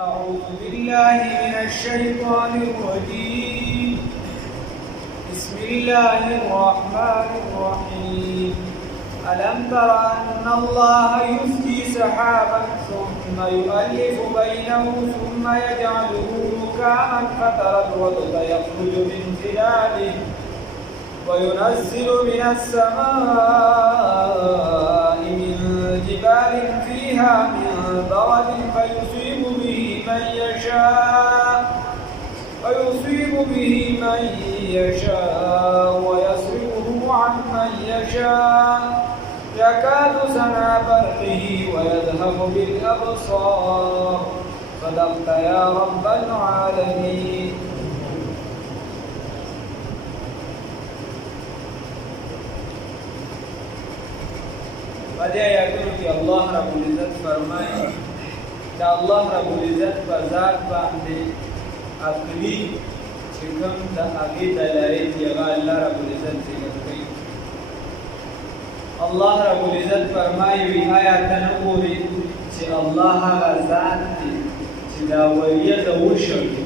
أعوذ بالله من الشيطان الرجيم. بسم الله الرحمن الرحيم. ألم تر أن الله يزجي سحابا ثم يؤلف بينه ثم يجعله ركاما فترى الودق يخرج من خلاله وينزل من السماء من جبال فيها من برد فيصيب به من يشاء ويصرفه عن من يشاء يكاد سنا برقه ويذهب بالأبصار. صدقت يا رب العالمين. بدأ يقول في الله رب العزت فرمائے کہ اللہ رب العزت پر ذات باندې عقلی چې کوم د هغې دلایل دي هغه الله رب العزت ذکر کوي. الله رب العزت فرمایي وی آیا ته نه ګورې چې الله هغه ذات دی چې دا وریځه وشړي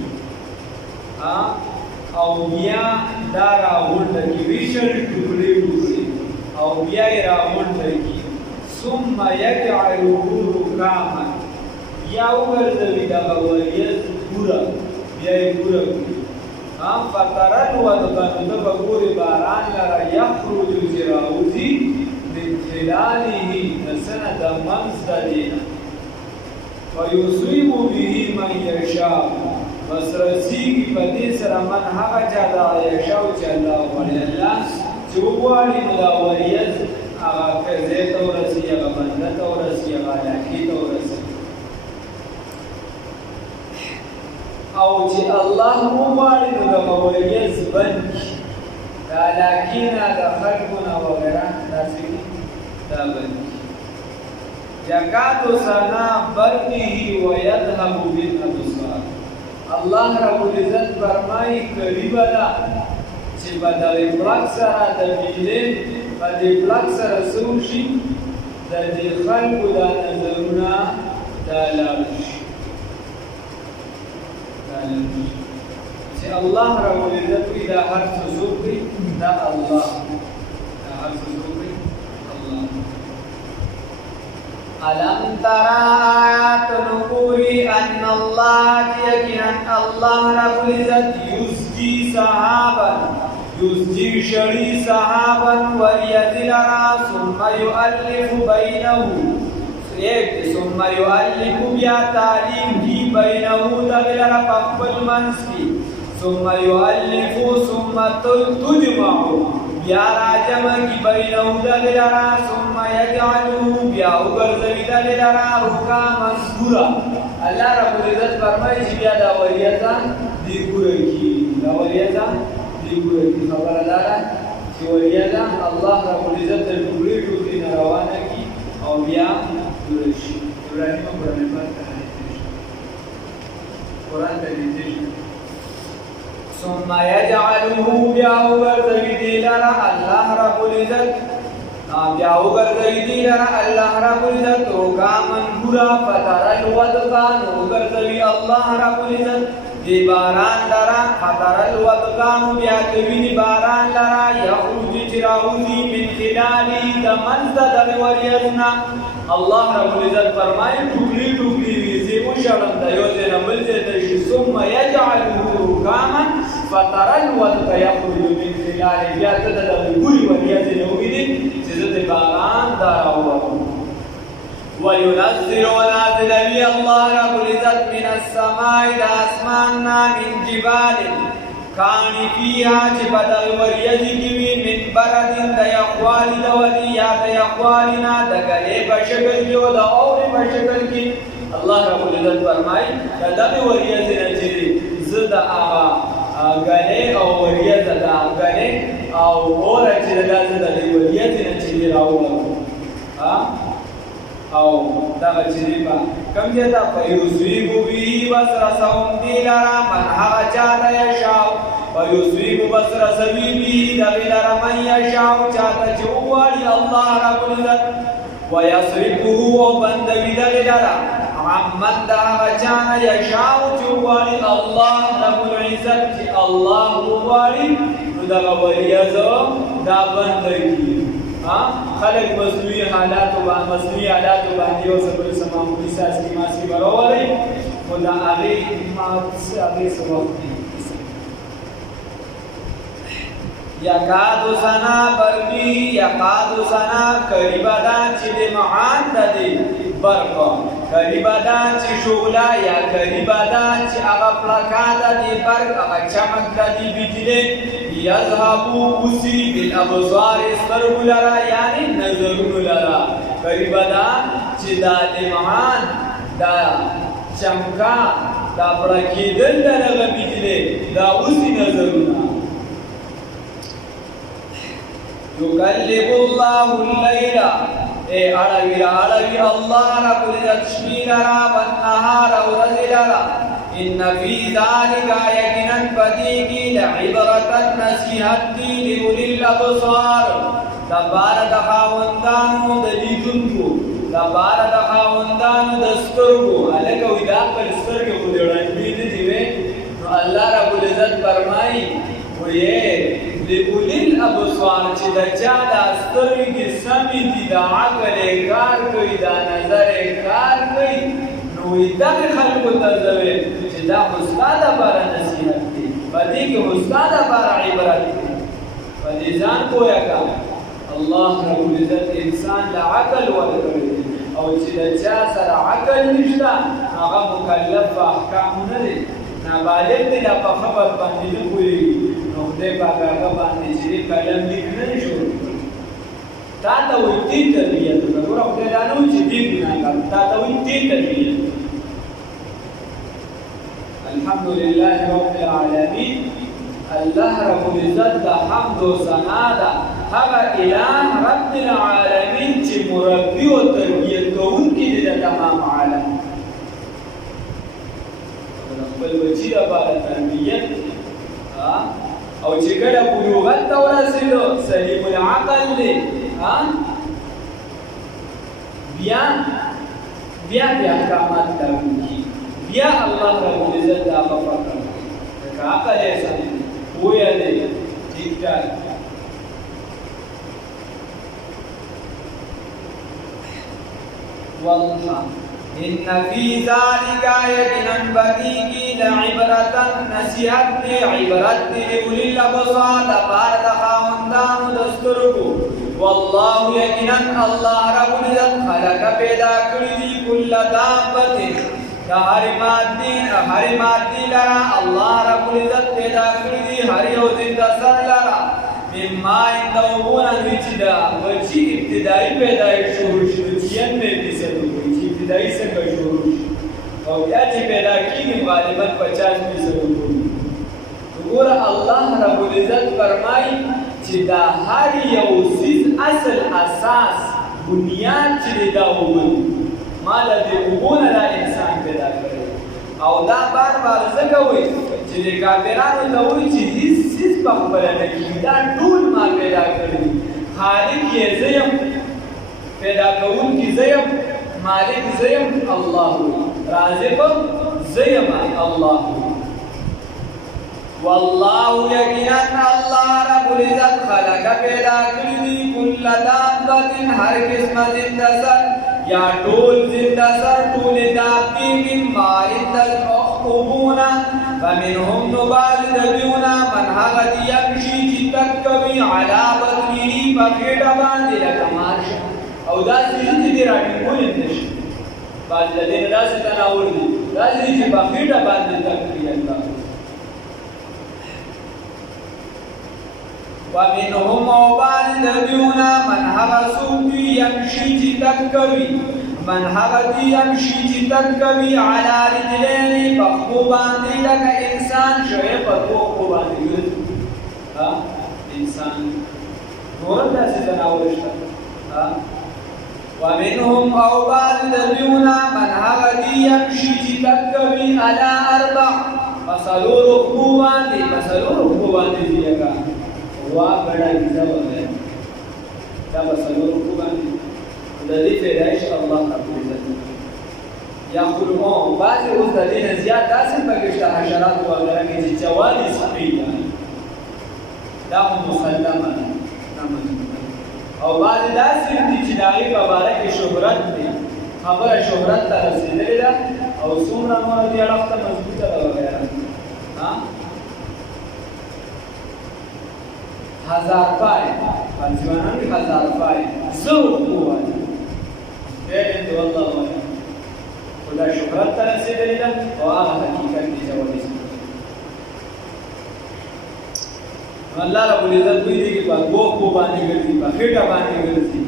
او بیا دا راغونډه کړي ویشړي ټوکړې وکړي او بیا یې راغونډه کړي ثم يجعله ركاما یا وګرځوي دغه وریځ پوره بیا یې پوره کړي فترى الودق نو به ګورې باران لره یخرج چې راوځي من خلاله د څه نه د منځ د دې نه ویصیب به من یشاء بس رسیږي په دې سره من هغه چا د یشاء چې الله غواړي الله چې وغواړي نو دا وریځ هغه ځای ته ورسي هغه بنده ته ورسي هغه علاقې ته ورسي او چې الله وغواړي نو دغه وریځ بند کړي د علاقې نه د خلکو نه وغیره داسې دا بند کړي یکاد سنا برقه ویذهب بالابصار. الله رب العزت فرمایي قریبه ده چې په دغې برق سره د بجلۍ په دې برق سره څه وشي د دې خلکو دا نظرونه دا لاړ شي چې الله رب العزت وي دا هر څه څوک دی دا الله دا هر څه څوک دی الله. ألم ترى آيات نقولي أن الله يقينا الله رب العزت يزجي سحابا يزجي شري سحابا ويذلنا ثم يؤلف بينه ثم يؤلف بیا تعلیم کی بینه دغلر فقبل منسکی ثم يؤلف ثم تجمع بیا راجم کی بینه دغلر ثم يجعله بیا وګرځوي دغلر رکاما پورا. الله رب العزت فرمایي چې بیا دا وریځه دی پوره کی دا وریځه دی پوره کی خبره ده چې وریځه الله رب العزت د ټولې ټولې روانه کی او بیا دورشی ابراهیم قرآن پاک قرآن تلیزش ثم يجعله بیاوگر زویدی لرا اللہ رب العزت بیاوگر زویدی لرا اللہ رب العزت رکامن برا فتر الودقان اوگر زوی اللہ رب العزت دی باران لرا فتر الودقان بیاکوینی باران لرا یخرج چراوزی من خلالی دمنزد وریزنا. الله رب العزت فرمایي ټوکلي ټوکلي ویزې وشړم د یو ځای نه بل ځای ته شي ثم يجعله رکاما فترى الودق يخرج من خلاله بیا ته د ګوري وریځې نه وګوري چې زه د باران دا راوړم وينزل ونازل الله رب العزت من السماء د اسمان من جبال کانی فیها چې په دغې وریځې کې وي من بردن د یخوالي د ودې یا د یخوالي نه د ګلې په شکل کې او د اورې په شکل کې. الله رب العزت فرمایي د دغې وریځې نه چې دی زه د هغه ګلې او وریځه د ګلې او اوره چې ده زه د دې وریځې نه چې دی راوړم او دغه چې دی به کوم ځای ته فیصیب به بصرهم دې لره من هغه چا ته یشاء ويصيب بصر سبيله دغلر من يشاء چاته چې وغواړي الله رب العزت ويصرفه وبندوي دغلر عمن دا غچانا یشاو چواری اللہ رب العزت چی اللہ واری نو دا ولیازو دا بندگی خلق مصنوعی حالاتو باندې او سبل سمامونی ساسکی ماسی براولی خدا آغی سبب دی یقادو سنا برقی یقادو سنا قریبا دا چی دی معان دا دی برقا قریبا دا چی شغلا یا قریبا دا چی اغا پلکا دا دی برق اغا چمک دا دی بیتلی یذهبو اسی بالابصار استرگو لرا یعنی نظرون لرا قریبا دا چی دا دی معان دا چمکا دا پلکی دل دا نغا بیتلی دا اسی نظرون يقلب الله الليل أعلى الله رب العزت والنهار ورزلرا إن في ذلك يقينا بديهي لعبرة نصيحة لأولي الأبصار تبارك خاوندانو دلیدونکو تبارک خاوندانو دسترګو الګو دا پر سترګو په وړاندې دي نو الله رب العزت فرمایي وې لأولي الأبصار چې د چا د سترګې سمې دي د عقل کار کوي د نظر کار کوي نو دغه خلکو ته زوی چې دا استاد لپاره نصیحت دی په دې کې استاد لپاره عبرت دی په دې ځان پوهه کا الله رب العزت انسان له عقل ورکړي او چې د چا سره عقل نشته هغه مکلف په احکام نه دی نابالغ دی لا په خبر باندې نه پوهېږي نو خدای پاک هغه باندې چې قلم لیک نه شروع کړي تا ته وایي دې تربیت وکړه ګوره خدای دا نه وایي چې دې ګناهګار تا ته وایي دې تربیت الحمد لله رب العالمين الله رب العزت د حمد و ثنا ده هغه اله رب العالمین چې مربي او تربیت کوونکی دی د تمام عالم خپل بچی لپاره تربیت او چې کله بلوغت ته ورسېدو سلیم العقل دی بیا احکامات کوي بیا الله رب العزت دا غفر کوي که عقل یې سم پوهه دی ټیک ټاک والله إن في ذلك يقينا بديهي لعبرة نصيحة عبرة لأولي الأبصار تبارك خاوندان دسترګو والله يقينا الله رب العزت خلق پیدا کړی کل دابة هر مادي لرا الله رب العزت پیدا کړی هر یو زنده سر لرا مما اندوبون وچدا وچی ابتدائی پیدایش شروع شد 96% ابتدائی څنګه شروع شي او بیا چې پیدا کیږي غالبا 50% وګوره الله رب العزت فرمایي چې دا هر یو څیز اصل اساس بنیاد چې دا وګوري مال دې وګونه دا انسان پیدا کړی او دا بار ځکه وایي چې د کافرانو ته وایي چې هیڅ څیز په خپله نه کېږي دا ټول ما پیدا کړي خالق یې زه یم پیدا کوونکی زه یم مالک زیم الله رازق زیم الله والله یقینا الله رب العزت خلق پیدا کړی کل دابت هر قسم زنده سر یا ټول زنده سر ټول دابې من ماء تشربون فمنهم نبال دبیونا من هغه یمشي چې تک کوي علی بطنه په خېټه باندې لکه مارشه او دا سیدی دی راټینګول نشي بعض د دې داسې تناول دي راځي چې په خېټه باندې تکړه الله ومنهم وبال دبیونا من هغه څوک یمشي چې تک کوي من هغه یمشي چې تک کوي علی رجلین په خو باندې لکه انسان شوی په خو باندې انسان نور داسې تناول شته ومنهم أوبال دبيونا من هغدي يمشي تكوي على أربع فصلوا ركوبان دي ديگا بڑا گزا وغير دا فصلوا ركوبان دي الذي في رأيش الله رب العزت یخلقون بعضې اوس د دې نه زیات داسې پکې شته حشرات وغیره کې چې جوالي صحیح ده دا خو مسلمه ده او بعضې داسې دي چې د هغې په باره کې شهرت دی خبره شهرت ته رسېدلې ده او څومره نوره دې اړخ ته مضبوطه ده وغیره هزار پای پنځوانان کې هزار پای زه ورته ووایم بیا دې والله وایم خو دا شهرت ته رسېدلې ده او هغه حقیقت دی جوالي الله رب العزت دوی دې په ګوښو باندې ګرځي په خېټه باندې ګرځي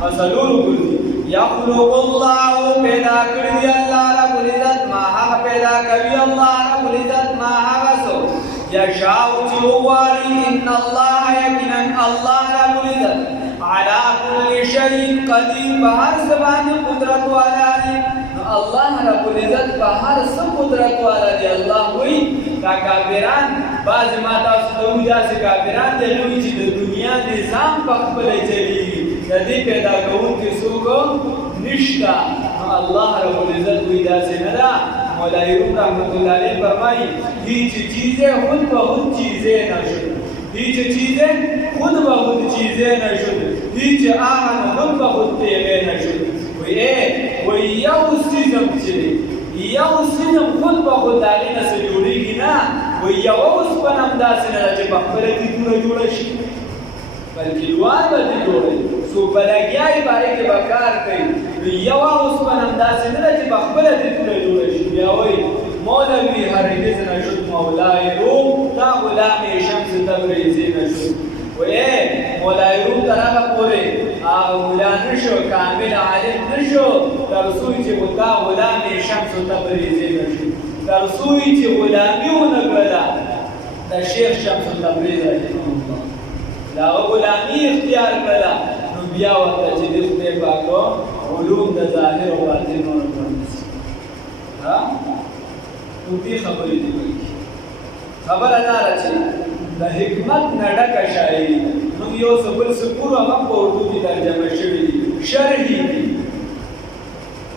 په څلورو ګرځي یخلق الله پیدا کړي دی الله رب العزت ما هغه پیدا کوي الله رب العزت ما هغه څه یشاء چې وغواړي ان الله یقینا الله رب العزت على كل شيء قدير په هر څه باندې قدرت والا دی الله رب العزت په هر څه قدرت والا دی الله وایي دا کافران بعض ما تاسو ته وایي داسې کافران دي چې د دنیا نظام په خپله چلېږي د دې پیدا کوونکی څوک نشته الله رب العزت وایي داسې نه ده مولا روم رحمت الله علیه فرمایي هیچ چیزیں خود بخود چیزیں نشد هیچ چیزیں خود بخود چیزیں نشد هیچ آهن خود بخود تیغه نشد وی یو سیزم چلی یو سیزم خود بخود داغی نسا جوڑی گی نا وی یو اسپنم داسی ندا چه بخبره دیدونه جوڑا شی بلکه لوار با دی جوڑی سو بلگیای باری که بکار کئی یو اسپنم داسی ندا چه بخبره دیدونه جوڑا شی بیاوی مولوی هرگز نشد مولای روم تا غلام شمس تبریزی نشد و مولای روم طرف پوره مولا نشو کامل عالم نشو ترسوی چې تا غلام شمس تبریزی نشو ترسوی چې غلامی ونکړه د شیخ شمس تبریزی رحمه الله دا غلامی اختیار کړه نو بیا ورته چې د خدای پاک علوم د ظاهر او باطن ورکړل ها دې خبرې دي خبره دا راځي د حکمت نه ډکه شاعري موږ یو څه بل څه ګورو هغه په اردو کې ترجمه شوي دي شرحې دي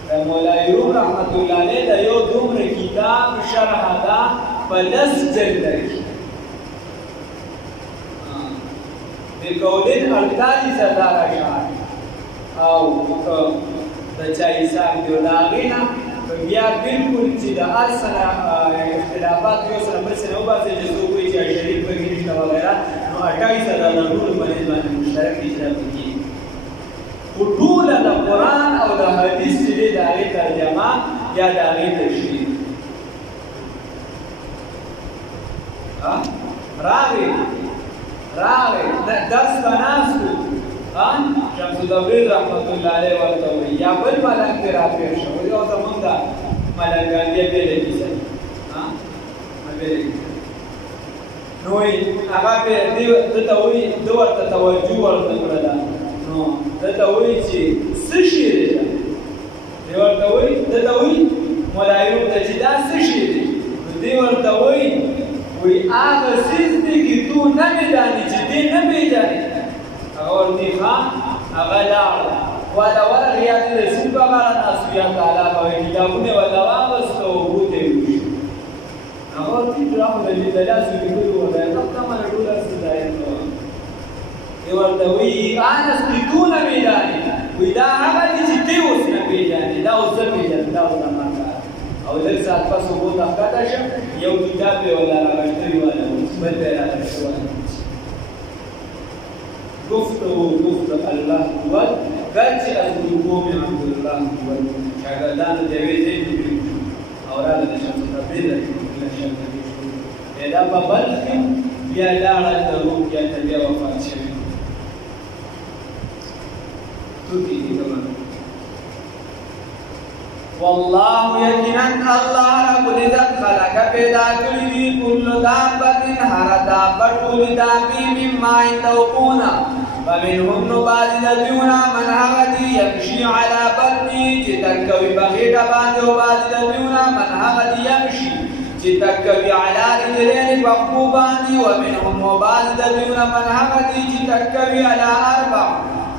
د مولای روم رحمت الله علیه د یو دومره کتاب شرح ده په لس جلده کې بقولین 48,000 اشعار او د چا حساب دی د هغې نه بیا بالکل چې د هر سره اختلافات یو سره بل سره وباسي چې څوک وایي چې شریک پکې نشته وغیره نو 28,000 د ټولو په نسبت باندې مشترک دي چې دا پکې خو ټوله د قرآن او د حدیث چې دی د هغې ترجمه یا د هغې تشریح راغی درس ته ناست وو شمس تبریز رحمت الله علیه ورته وایي یا بل ملنګ پرې راپېښ شو وایي او زمونږ د ملنګان بیا بېله کیسه نو وایي هغه ده ته وایي ده ورته توجه ورته کړله نو ده ته وایي چې څه شی دی ده ورته وایي ده ته وایي مولایي ورته چې دا څه شی دی نو دی ورته وایي هغه څیز دی چې تو نه پېژنې چې دی نه پېژنې هغه ورته هغه لاړ والا ریاض رسول په غاړه ناست یا تعالی به کتابونه ولا واغسته اوبو ته وشي هغه ورته راغله د لاسو لیکلو ولا تمه ټوله ستایي دی ورته وایي انا ستون میداني وی دا هغه چې دی اوس نه پېژنې دا اوس نه پېژنې دا اوس نه او دل سات پس اوبو ته ښکته شه یو کتاب یې ولا راغشتري والا بل به یې راغشتولی گفت الله بود گرچه از قوم عبدالله بود شاگردان جوی زید بگیم اوراد شمس تبریز رحمه شمس پیدا په بلخ کې بیا لاړه د روم کې ته بیا وفات شوی توتی دي کمن والله یقینا الله رب العزت خلق پیدا کړی دی کل دابت هر دابت ټول دابې مما توقونا ومنهم نبعض الذين من هغدي يمشي على بطنه چې تکوي بغیټه باندې او بعض الذين من هغدي يمشي چې تکوي على رجلين بخو باندې ومنهم وبعض الذين من هغدي چې تکوي على اربع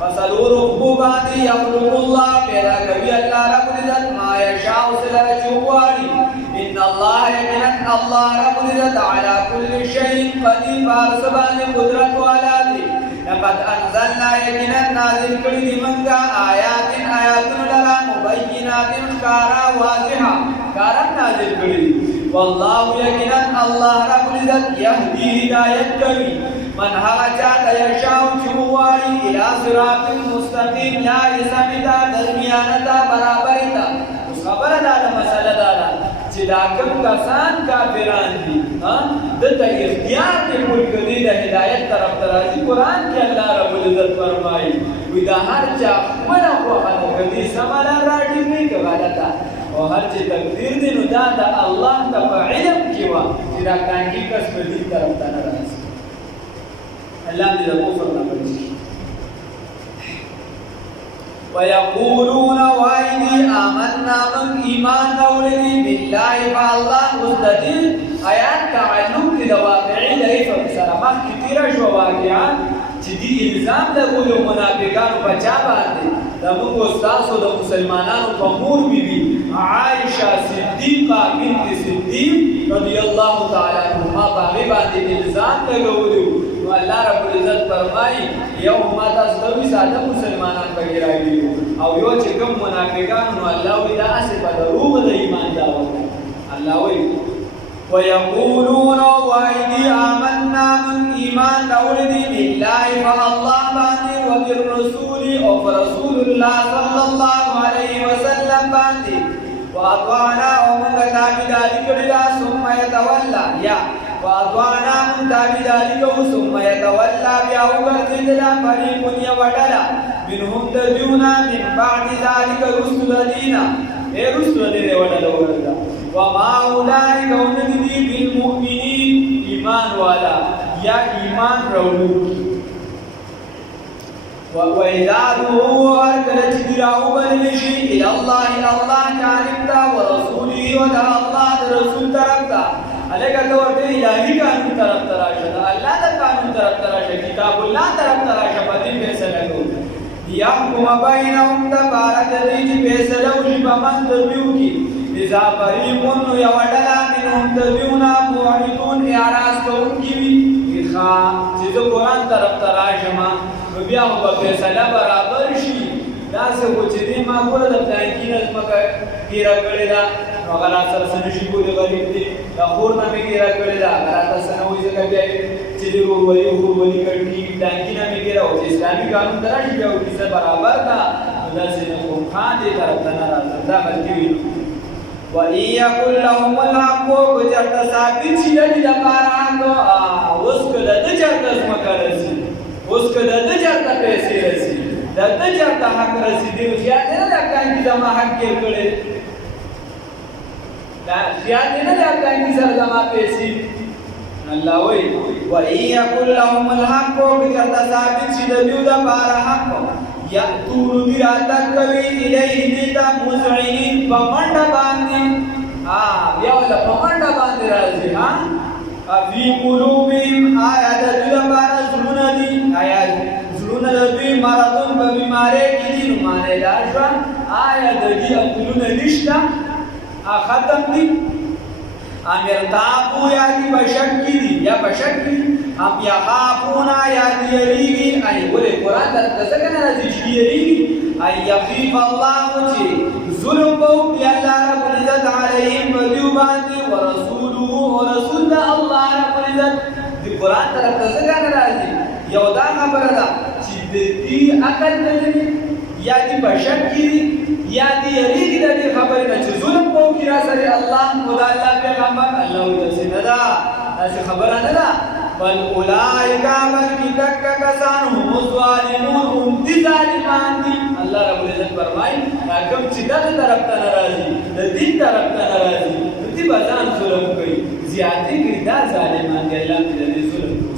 فسلور خو باندې يخلق الله پیدا کوي الله رب العزت ما يشاء سلر جواري إن الله يقين الله رب العزة على كل شيء قدير فارسبان قدرة والادي لقد أنزلنا يقين نازل كل منك آيات لنا مبينات كارا واضحة كارا نازل كل والله يقين الله رب العزة يهدي هداية كبير من هاجات يشاء جواري إلى صراط مستقيم لا يسمدا درمیانتا برابرتا اس خبر دادا مسئلہ دادا چې دا کوم کسان کافران دي دته اختیار دې ملک دې د هدایت طرف ته راځي قرآن کې الله رب العزت فرمایي وي دا هر چا خپل خواهد کړي سمالا راټی نه غلطه او هر چې تقدیر دې نو دا د الله د علم کې وا چې دا کانګي کس په دې طرف ته راځي الله دې د کفر نه بچي ويقولون وَإِنِّي آمَنَّا مَنْ إِيمَانَ نَوْلِنِي بِاللَّهِ فَاللَّهُ مُسْتَدِلْ آیات تعلق دی د واقعي لري په سره مخکې تېره شوه واقعا چې دې الزام لګولو منافقانو په چا باندې زموږ ستاسو د مسلمانانو په مور بیبي عائشه صدیقه بنت صدیق رضی الله تعالی عنها باندې الزام لګولو نو الله رب العزت فرمایي یو ما تاسو ته ساده مسلمانان پکې راغلي او یو چې کوم منافقان نو الله وی دا اسه په دروغ د ایمان دا الله وی ويقولون وَإِنِّي آمَنَّا مَنْ إِيمَانَ نَوْلِدِي بِاللَّهِ فَاللَّهُ بَانِي وَبِالرَّسُولِ وَرَسُولُ اللَّهِ صَلَّى اللَّهُ عَلَيْهِ وَسَلَّمَ بَانِي وَأَطَعْنَا وَمَنْ تَابِدَارِكَ لِلَّهِ ثُمَّ يَتَوَلَّى يَا وَأَطَعْنَا مَنْ تَابِدَارِكَ ثُمَّ يَتَوَلَّى بِأَوْغَرْتِدْ لَا فَرِيقٌ يَوَدَلَ مِنْهُمْ تَدْعُونَ مِنْ بَعْدِ ذَلِكَ رُسُلَ دِينًا رسل دې ولا وردا وما اولئک ونذي بالمؤمنین ایمان والا یا ایمان راوړي واذا دعوا اركلت دراو بلشي الى الله جانبتا ورسوله ودا الله رسول طرفتا الګا ورته الهي قانون طرف تراشه الله د قانون طرف تراشه کتاب الله طرف تراشه په دې فیصله کوي يحكم بينهم تبارك الذي فيصل وجبمن تبيوكي إذا فريق يودلا منهم تبيونا معرضون إعراض كونكي إخا چیز قرآن طرف تراشما بیا هو فیصله برابر شي دا څه و چې دې ما ګوره د پلانکي نظمکه ګیره کړې ده نو هغه راسره څه نشي کولی غریب دی دا خور نه مې ګیره کړې ده هغه راته څه نه وایي ځکه بیا چې دې ورورولي کړي پلانکي نه مې ګیره او چې اسلامي قانون ته راشي بیا ورته برابر ده نو داسې نه کوم خان دې طرف ته نه راځه دا بلکې وي وَإِن يَكُن لَّهُمُ الْحَقُّ وَجَرْتَ ثابت شي د دې لپاره اوس که د ده چېرته ځمکه رسي اوس که د ده چېرته پیسې رسي د ده چېرته حق رسېدي نو خیال دی نه د افغانګي زما حق یې کړی دا خیال دی نه د افغانګي سره زما پیسې الله وایي وَإِن يَكُن لَّهُمُ الْحَقُّ وَجَرْتَ ثابت شي د دوی لپاره حق یأتون دی راتګ کوي الیه دې ته مذعنین په منډه باندې بیا ولا په منډه باندې راځي فی قلوبهم آیا د دوی لپاره زړونه دي آیا زړونه د دوی مرضون په بیمارۍ کې دي نو معنی دا شوه آیا د دوی عقلونه نشته ختم دي ام ارتابو یا دی بشک کی دی یا بشک کی ام یخافونا یا دی یریگی ای بولے قرآن در تسکن رازی چی یریگی ای یخیف اللہ چی ظلم بو بی اللہ رب العزت علیہم بدیو باندی ورسولو ورسول دا اللہ رب العزت دی قرآن در تسکن رازی یودا خبر دا چی دی عقل نجنی یا دی بشک کی دی یا دی یریگی دا دی خبری نا چی ظلم بو کی راسری اللہ خدا اللہ پیغمبر اللہ دسی ندا دسی خبرہ ندا بل اولائکا بلکی تکا کسان هم ظالمون هم دی ظالمان دی اللہ رب العزت فرمائی کم چی دا طرف تا نرازی دا دین طرف تا نرازی دی بزان ظلم کئی زیادی کئی دا ظالمان دی اللہ دی ظلم